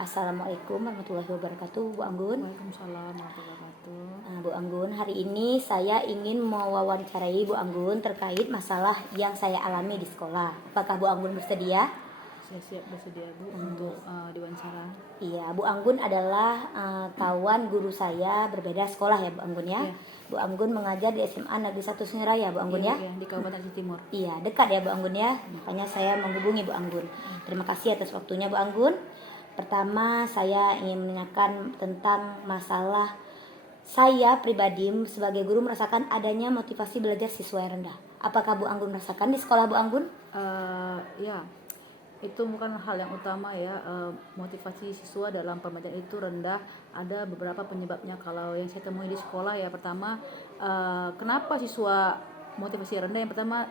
Assalamualaikum warahmatullahi wabarakatuh, Bu Anggun. Waalaikumsalam warahmatullahi wabarakatuh. Bu Anggun, hari ini saya ingin mewawancarai Bu Anggun terkait masalah yang saya alami di sekolah. Apakah Bu Anggun bersedia? Saya siap bersedia Bu untuk diwawancara. Iya, Bu Anggun adalah kawan guru saya, berbeda sekolah ya Bu Anggun ya. Iya. Bu Anggun mengajar di SMA Negeri 1 Sungai Bu Anggun ya. Iya, di Kabupaten Aceh Timur. Iya, dekat ya Bu Anggun ya. Makanya saya menghubungi Bu Anggun. Terima kasih atas waktunya Bu Anggun. Pertama, saya ingin menanyakan tentang masalah saya pribadi sebagai guru merasakan adanya motivasi belajar siswa yang rendah. Apakah Bu Anggun merasakan di sekolah Bu Anggun? Ya, itu bukan hal yang utama ya. Motivasi siswa dalam pembelajaran itu rendah. Ada beberapa penyebabnya. Kalau yang saya temui di sekolah ya, pertama, kenapa siswa motivasi rendah? Yang pertama,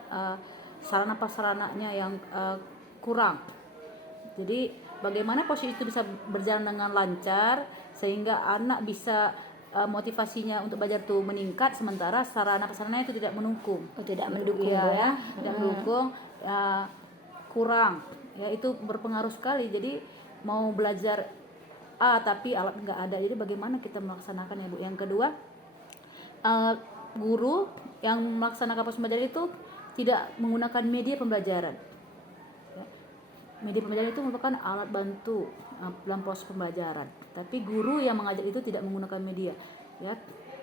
sarana prasarananya yang kurang. Jadi bagaimana proses itu bisa berjalan dengan lancar sehingga anak bisa motivasinya untuk belajar itu meningkat, sementara sarana prasarana itu tidak mendukung. Tidak mendukung ya, tidak mendukung, kurang. Ya, itu berpengaruh sekali. Jadi mau belajar tapi alat nggak ada. Jadi bagaimana kita melaksanakan ya Bu? Yang kedua, guru yang melaksanakan proses belajar itu tidak menggunakan media pembelajaran. Media pembelajaran itu merupakan alat bantu dalam proses pembelajaran. Tapi guru yang mengajar itu tidak menggunakan media, ya.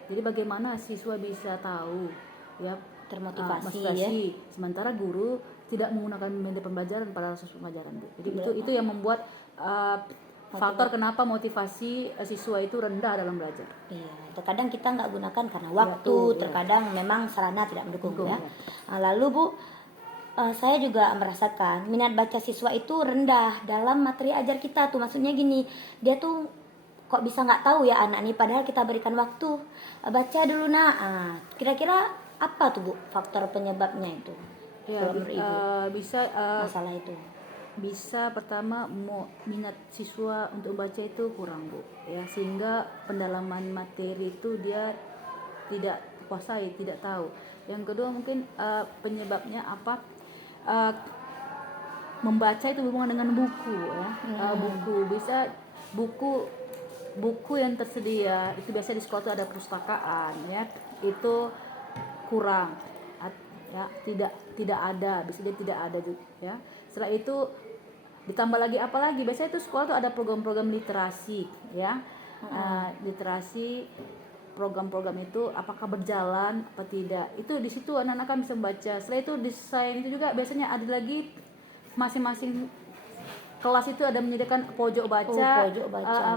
Jadi bagaimana siswa bisa tahu, ya, termotivasi ya. Sementara guru tidak menggunakan media pembelajaran pada proses pembelajaran. Jadi itu yang membuat faktor kenapa motivasi siswa itu rendah dalam belajar. Iya, terkadang kita nggak gunakan karena waktu, terkadang memang sarana tidak mendukung ya. Lalu Bu, saya juga merasakan minat baca siswa itu rendah dalam materi ajar kita tuh. Maksudnya gini, dia tuh kok bisa nggak tahu ya anak nih, padahal kita berikan waktu, baca dulu kira-kira apa tuh Bu faktor penyebabnya itu? Ya, bisa masalah itu. Bisa pertama minat siswa untuk membaca itu kurang Bu, ya, sehingga pendalaman materi itu dia tidak kuasai, tidak tahu. Yang kedua mungkin penyebabnya apa? Membaca itu berhubungan dengan buku ya. Buku yang tersedia itu biasa di sekolah itu ada perpustakaan ya, itu kurang ya, tidak ada, bisa jadi tidak ada juga ya. Setelah itu ditambah lagi apalagi biasanya itu sekolah itu ada program-program literasi ya. Literasi, program-program itu apakah berjalan apa tidak, itu di situ anak-anak kan bisa membaca. Setelah itu desain itu juga biasanya ada lagi, masing-masing kelas itu ada menyediakan pojok baca,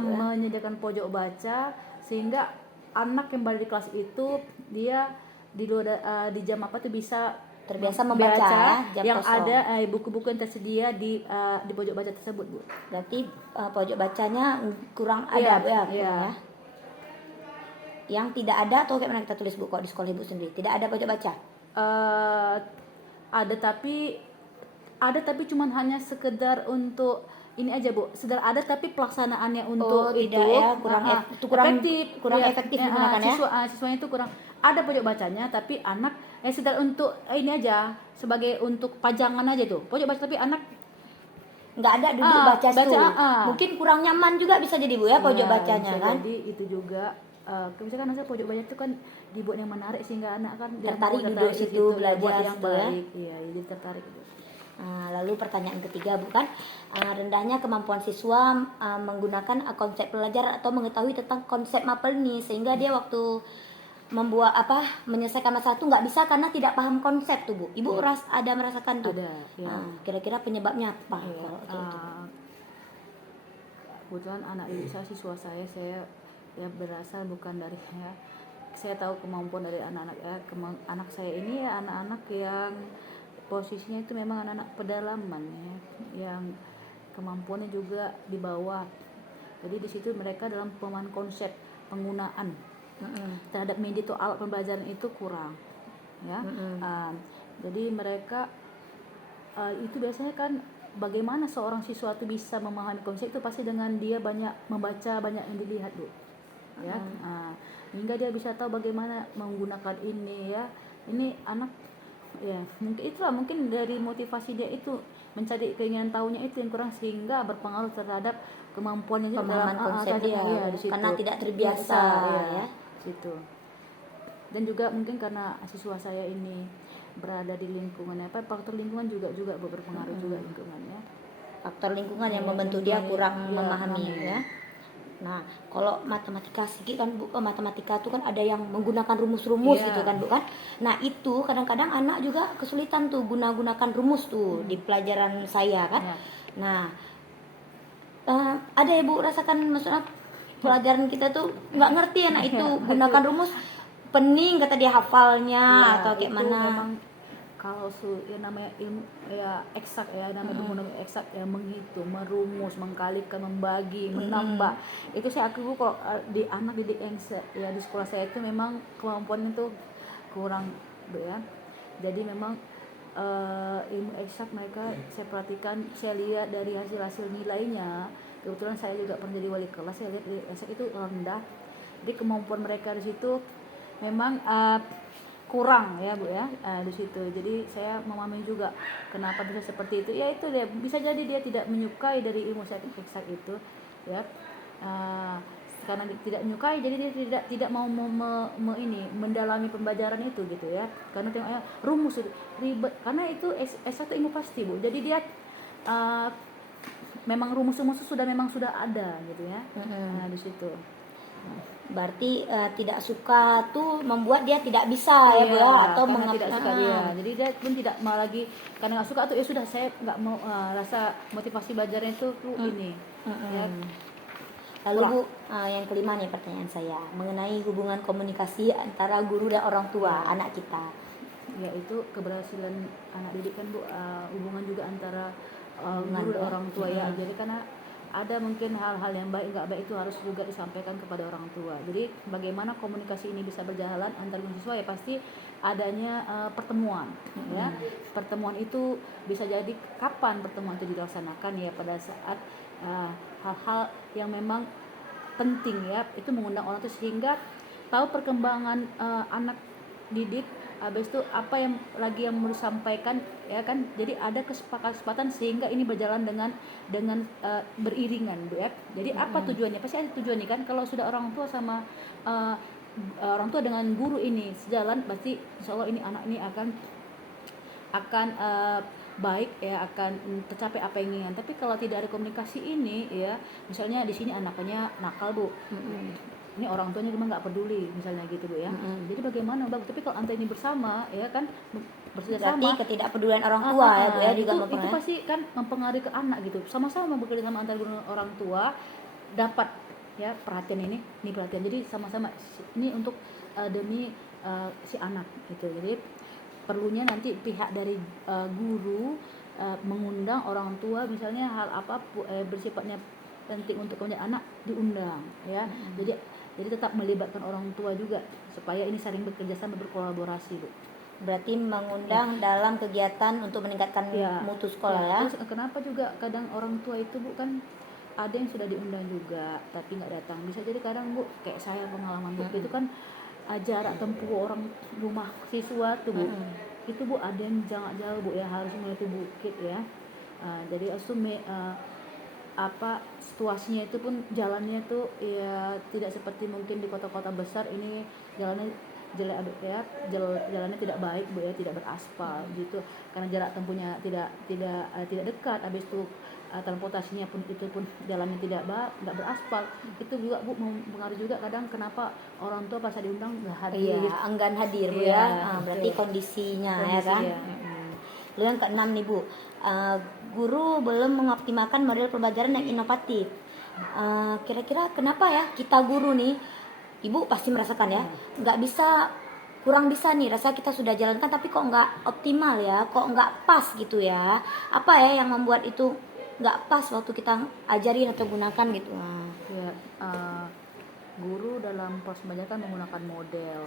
menyediakan pojok baca, sehingga anak yang berada di kelas itu dia di luar di jam apa tuh bisa terbiasa membaca yang kosong. Ada buku-buku yang tersedia di pojok baca tersebut Bu. Berarti pojok bacanya kurang ada ya. Yang tidak ada atau kayak mana kita tulis Bu kok di sekolah Ibu sendiri? Tidak ada pojok baca? Ada tapi cuman hanya sekedar untuk ini aja Bu. Sekedar ada tapi pelaksanaannya untuk tidak itu ya, kurang efektif digunakan ya. Siswanya itu kurang. Ada pojok bacanya tapi anak sekedar untuk ini aja, sebagai untuk pajangan aja tuh. Pojok baca tapi anak nggak ada duduk baca. Mungkin kurang nyaman juga bisa jadi Bu ya pojok bacanya kan. Jadi itu juga misalkan pojok baca itu kan dibuat yang menarik sehingga anak kan tertarik duduk situ belajar yang baik ya, jadi tertarik itu. Lalu pertanyaan ketiga bukan rendahnya kemampuan siswa menggunakan konsep belajar atau mengetahui tentang konsep mapel nih, sehingga dia waktu membuat menyelesaikan masalah itu nggak bisa karena tidak paham konsep tuh Bu. Ibu ada merasakan tuh? Ada, ya. Kira-kira penyebabnya apa? Kebetulan anak ibu saya, siswa saya ya berasal bukan dari saya tahu kemampuan dari anak-anak ya. Anak saya ini ya anak-anak yang posisinya itu memang anak-anak pedalaman ya, yang kemampuannya juga di bawah. Jadi di situ mereka dalam pemahaman konsep penggunaan terhadap media itu, alat pembelajaran itu kurang ya. Jadi mereka itu biasanya kan bagaimana seorang siswa itu bisa memahami konsep itu pasti dengan dia banyak membaca, banyak yang dilihat Bu ya. Hingga dia bisa tahu bagaimana menggunakan ini ya. Ini anak ya, mungkin itulah mungkin dari motivasi dia itu mencari keinginan tahunya itu yang kurang, sehingga berpengaruh terhadap kemampuannya juga Pemahaman konsep dia, di situ. karena tidak terbiasa ya. Situ. Dan juga mungkin karena siswa saya ini berada di lingkungan faktor lingkungan juga berpengaruh juga lingkungannya. Faktor lingkungan yang membentuk dia kurang memahami ya. Nah, kalau matematika sedikit kan Bu, matematika itu kan ada yang menggunakan rumus-rumus gitu kan Bu kan. Nah, itu kadang-kadang anak juga kesulitan tuh gunakan rumus tuh di pelajaran saya kan. Nah, ada ya Bu rasakan maksudnya pelajaran kita tuh nggak ngerti anak itu gunakan rumus, pening kata dia hafalnya atau kayak mana. Memang kalau namanya ilmu ya eksak ya, namanya ilmu eksak ya, menghitung, merumus, mengkalikan, membagi, menambah. Itu saya akui kalau di anak didik yang ya di sekolah saya itu memang kemampuannya itu kurang ya. Jadi memang ilmu eksak mereka saya perhatikan, saya lihat dari hasil nilainya. Kebetulan saya juga pernah jadi wali kelas, saya lihat eksak itu rendah. Jadi kemampuan mereka di situ memang kurang ya Bu ya, di situ. Jadi saya memahami juga kenapa bisa seperti itu. Ya itu dia, bisa jadi dia tidak menyukai dari ilmu eksak itu ya. Karena tidak menyukai, jadi dia tidak mau mendalami pembelajaran itu gitu ya. Karena tengoknya rumus ribet, karena itu eksak itu ilmu pasti Bu. Jadi dia memang rumus-rumus sudah ada gitu ya. Di situ. Berarti tidak suka tuh membuat dia tidak bisa ya Bu ya, atau tidak suka dia. Jadi dia pun tidak mau lagi, karena nggak suka tuh ya sudah, saya nggak mau rasa motivasi belajarnya itu ini. Ya. Lalu Bu, yang kelima nih pertanyaan saya mengenai hubungan komunikasi antara guru dan orang tua anak kita. Ya itu keberhasilan anak didik kan Bu, hubungan juga antara guru dan orang tua ya. Jadi karena ada mungkin hal-hal yang baik nggak baik itu harus juga disampaikan kepada orang tua. Jadi bagaimana komunikasi ini bisa berjalan antar guru siswa ya pasti adanya pertemuan ya. Pertemuan itu bisa jadi kapan pertemuan itu dilaksanakan ya, pada saat hal-hal yang memang penting ya, itu mengundang orang itu sehingga tahu perkembangan anak didik. Habis itu apa yang mau disampaikan ya kan, jadi ada kesepakatan sehingga ini berjalan dengan beriringan ya. Jadi apa tujuannya, pasti ada tujuannya kan. Kalau sudah orang tua sama orang tua dengan guru ini sejalan, pasti insya Allah ini anak ini akan baik ya, akan tercapai apa yang inginkan. Tapi kalau tidak ada komunikasi ini ya, misalnya di sini anaknya nakal Bu, ini orang tuanya cuma nggak peduli misalnya gitu Bu ya. Jadi bagaimana Bang? Tapi kalau antara ini bersama ya kan, bersama, berarti ketidakpedulian orang tua ya Bu ya juga itu pasti kan mempengaruhi ke anak gitu. Sama-sama bekerja sama antara orang tua, dapat ya perhatian ini perhatian. Jadi sama-sama ini untuk demi si anak gitu. Jadi perlunya nanti pihak dari guru mengundang orang tua, misalnya hal apa bersifatnya penting untuk kemudian anak diundang ya. Jadi tetap melibatkan orang tua juga supaya ini saling bekerja sama, berkolaborasi Bu. Berarti mengundang dalam kegiatan untuk meningkatkan mutu sekolah ya. Terus kenapa juga kadang orang tua itu Bu kan ada yang sudah diundang juga tapi nggak datang. Bisa jadi kadang Bu, kayak saya pengalaman Bu, itu kan jarak tempuh orang rumah siswa tuh Bu, itu Bu ada yang jangan jauh Bu ya, harus melewati bukit ya. Jadi situasinya itu pun jalannya tuh ya tidak seperti mungkin di kota-kota besar. Ini jalannya jelek ya, jalannya tidak baik Bu ya, tidak beraspal gitu, karena jarak tempuhnya tidak dekat. Habis itu transportasinya pun jalannya tidak beraspal. Itu juga Bu mempengaruhi juga kadang kenapa orang tua pas diundang nggak hadir. Iya, enggan hadir Bu ya. Berarti kondisinya ya kan. Lalu yang keenam nih Bu, guru belum mengoptimalkan model pembelajaran yang inovatif. Kira-kira kenapa ya kita guru nih, Ibu pasti merasakan ya, kurang bisa nih, rasa kita sudah jalankan tapi kok nggak optimal ya, kok nggak pas gitu ya. Apa ya yang membuat itu nggak pas waktu kita ajarin atau gunakan gitu. Guru dalam proses pembelajaran menggunakan model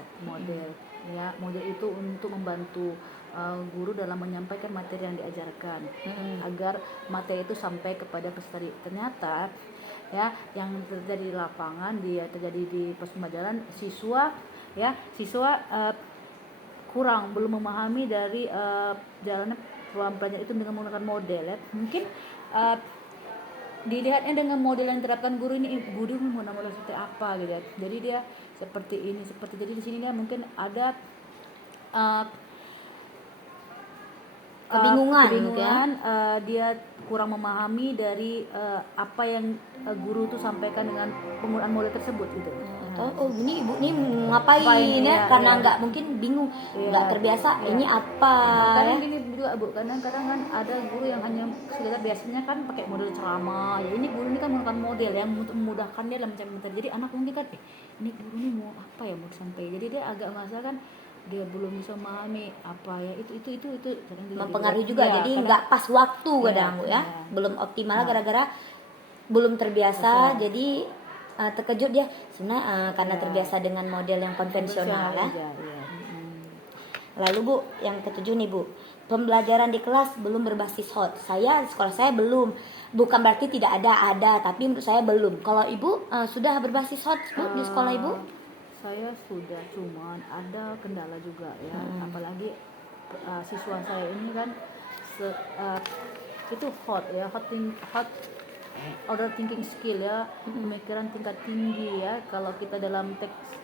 ya. Model itu untuk membantu guru dalam menyampaikan materi yang diajarkan agar materi itu sampai kepada peserta. Ternyata ya yang terjadi di lapangan, terjadi di proses pembelajaran, siswa belum memahami dari jalannya pelajar itu dengan menggunakan model ya. Mungkin dilihatnya dengan model yang diterapkan guru ini, guru menggunakan model seperti apa gitu ya. Jadi dia seperti ini, seperti jadi di sini dia mungkin ada Kebingungan gitu ya. Dia kurang memahami dari apa yang guru tuh sampaikan dengan penggunaan model tersebut gitu. Atau ini ibu ini ngapain ya, karena nggak mungkin bingung, nggak terbiasa ini apa Kadang ya. gini juga Bu, kadang-kadang kan ada guru yang hanya sekedar biasanya kan pakai model ceramah ya, ini guru ini kan menggunakan model yang untuk memudahkan dia dalam mencari, jadi anak mungkin kan ini guru ini mau apa ya, mau sampai, jadi dia agak merasa kan dia belum bisa memahami apa ya, itu Mempengaruhi juga, ya, jadi kadang, nggak pas waktu Iya, kadang Bu ya, iya. belum optimal gara-gara belum terbiasa, jadi terkejut dia sebenarnya karena terbiasa dengan model yang konvensional ya. aja, ya. Lalu Bu, yang ketujuh nih Bu, pembelajaran di kelas belum berbasis hot. Saya sekolah saya belum, bukan berarti tidak ada, tapi menurut saya belum. Kalau Ibu sudah berbasis hot Bu di sekolah Ibu? Saya sudah, cuman ada kendala juga ya, apalagi siswa saya ini kan itu hot ya, hot order thinking skill ya, pemikiran tingkat tinggi ya. Kalau kita dalam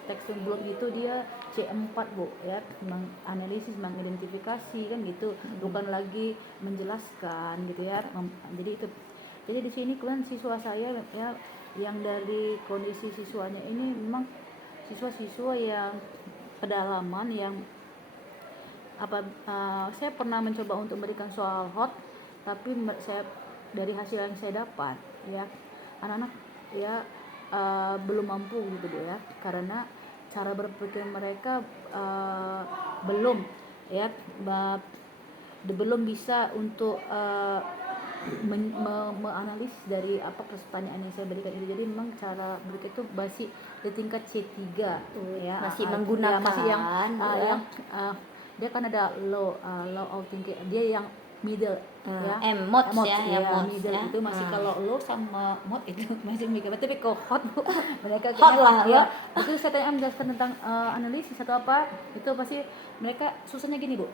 teks belum itu dia C4 Bu ya, menganalisis, mengidentifikasi kan gitu, bukan lagi menjelaskan gitu ya. Jadi di sini kemudian siswa saya ya, yang dari kondisi siswanya ini memang siswa-siswa yang pedalaman yang saya pernah mencoba untuk memberikan soal hot, tapi saya dari hasil yang saya dapat ya, anak-anak ya belum mampu gitu Bu ya, karena cara berpikir mereka belum ya, belum bisa untuk menganalisis dari apa pertanyaan yang saya berikan itu. Jadi memang cara berpikir itu masih di tingkat C3 ya, Masih menggunakan masih yang dia kan ada low of thinking, dia yang middle ya, emots ya, middle ya. itu masih, kalau low sama mod itu masih mikir, tapi kok hot mereka Hot lah ya. itu saya tanya menjelaskan tentang analisis atau apa, itu pasti mereka susahnya gini Bu,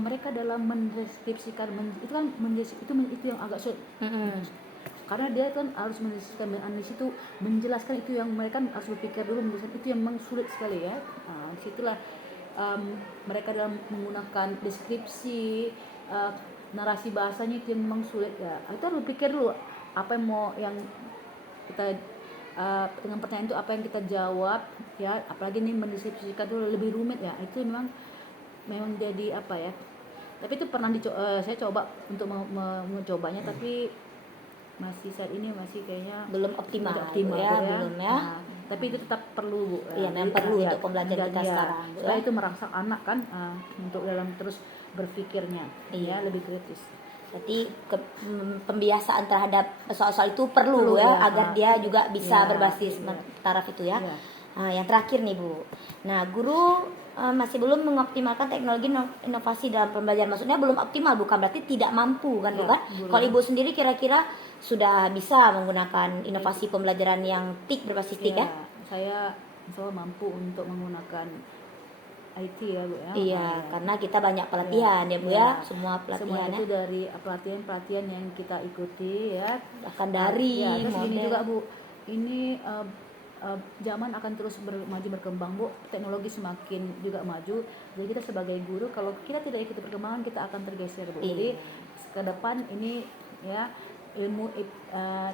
mereka dalam mendeskripsikan itu kan itu yang agak sulit. Karena dia kan harus mendeskripsikan, menganalisis itu, menjelaskan itu yang mereka harus berpikir dulu, menjelaskan itu yang memang sulit sekali ya. Disitulah mereka dalam menggunakan deskripsi, narasi bahasanya itu yang memang sulit ya. Kita harus berpikir dulu apa yang kita dengan pertanyaan itu apa yang kita jawab ya, apalagi ini mendeskripsikan itu lebih rumit ya, itu memang jadi apa ya. Tapi itu pernah saya coba untuk mencobanya, tapi masih saat ini masih kayaknya Belum optimal ya, belum ya. Tapi itu tetap perlu Bu. Iya, memang perlu untuk pembelajaran kita sekarang. Supaya itu merangsang anak kan untuk dalam terus berpikirnya ya lebih kritis. Jadi pembiasaan terhadap soal-soal itu perlu ya, agar dia juga bisa berbasis taraf itu ya. Yang terakhir nih Bu. Nah, guru masih belum mengoptimalkan teknologi inovasi dalam pembelajaran. Maksudnya belum optimal, bukan berarti tidak mampu kan, bukan? Kalau Ibu sendiri kira-kira sudah bisa menggunakan inovasi pembelajaran yang TIK, berbasis TIK ya? Saya insya Allah mampu untuk menggunakan IT ya Bu ya. Iya, karena kita banyak pelatihan ya Bu ya, semua pelatihan itu dari pelatihan yang kita ikuti ya. Bahkan dari terus model. ini juga Bu, ini zaman akan terus maju berkembang Bu, teknologi semakin juga maju. Jadi kita sebagai guru kalau kita tidak ikut perkembangan, kita akan tergeser Bu. Jadi ke depan ini ya, ilmu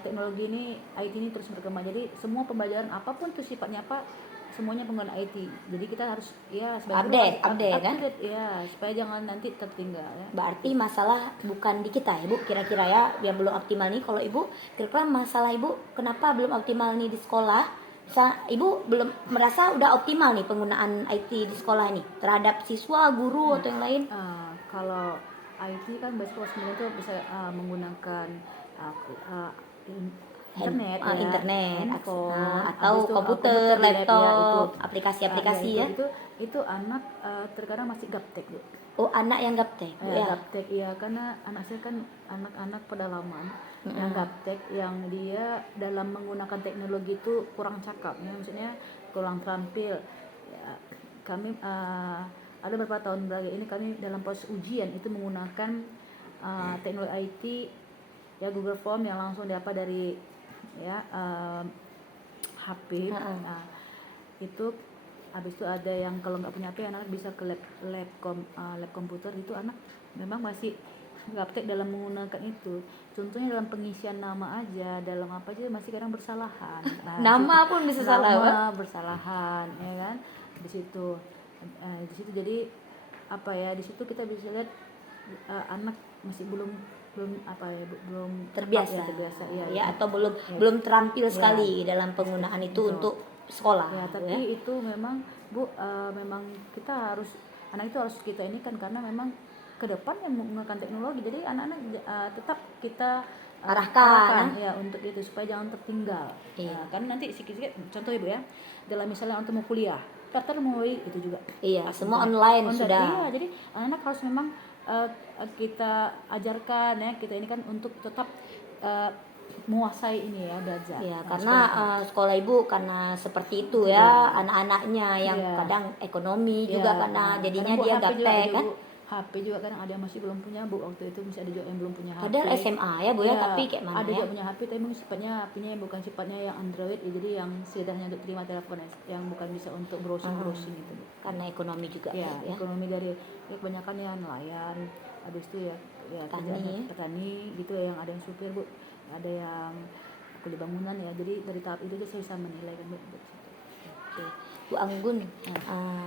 teknologi ini, IT ini terus berkembang. Jadi semua pembelajaran apapun itu sifatnya apa, semuanya penggunaan IT. Jadi kita harus ya sebagai update kan? Ya, supaya jangan nanti tertinggal ya. Berarti masalah bukan di kita ya Bu, kira-kira ya yang belum optimal nih. Kalau Ibu kira-kira masalah Ibu kenapa belum optimal nih di sekolah? Ibu belum merasa udah optimal nih penggunaan IT di sekolah nih terhadap siswa, guru atau yang lain? Kalau IT kan sekolah sebenarnya itu bisa menggunakan internet, atau komputer, laptop, aplikasi-aplikasi ya. Itu anak terkadang masih gaptek Bu. Oh, anak yang gaptek ya. Gaptek ya, karena anak saya kan anak-anak pedalaman yang gaptek, yang dia dalam menggunakan teknologi itu kurang cakap ya, maksudnya kurang terampil ya. Kami ada beberapa tahun belakang ini kami dalam proses ujian itu menggunakan teknologi IT, ya Google Form yang langsung dapat dari ya HP. Nah, itu habis itu ada yang kalau nggak punya HP anak bisa ke lab komputer, itu anak memang masih gaptek dalam menggunakan itu. Contohnya dalam pengisian nama aja, dalam apa aja masih kadang bersalahan. Nah, Nama pun bisa salah, Pak. nama bersalahan, ya kan? Di situ jadi apa ya? Di situ kita bisa lihat anak masih belum apa ya, belum terbiasa, ya, atau belum terampil sekali dalam penggunaan itu untuk sekolah. Ya, tapi itu memang Bu, memang kita harus, anak itu harus kita ini kan, karena memang ke depan yang menggunakan teknologi, jadi anak-anak tetap kita arahkan ya untuk itu supaya jangan tertinggal. Kan nanti sedikit contoh Ibu ya, dalam misalnya untuk mau kuliah, daftar mulai itu juga. Semua online sudah. Iya, jadi anak harus memang kita ajarkan ya, kita ini kan untuk tetap menguasai ini ya, belajar. Karena sekolah Ibu karena seperti itu ya, anak-anaknya yang kadang ekonomi juga karena jadinya dia gaptek kan. HP juga kan ada yang masih belum punya Bu, waktu itu masih ada juga yang belum punya HP. Padahal SMA ya Bu ya, tapi kayak mana ada ya? juga punya HP tapi memang sifatnya HP-nya bukan sifatnya yang Android ya, jadi yang setidaknya untuk terima telepon, yang bukan bisa untuk browsing itu Bu. Karena ekonomi juga ya. Ekonomi dari kebanyakan yang nelayan, habis itu ya petani gitu ya, yang ada yang supir Bu, ada yang kuliah bangunan ya, jadi dari tahap itu saya bisa menilai kan Bu. Oke. Bu Anggun,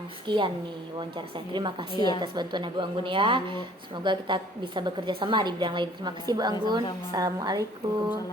sekian nih wawancara saya. Terima kasih atas bantuan Bu Anggun ya. Semoga kita bisa bekerja sama di bidang lain. Terima kasih Bu Anggun. Assalamualaikum.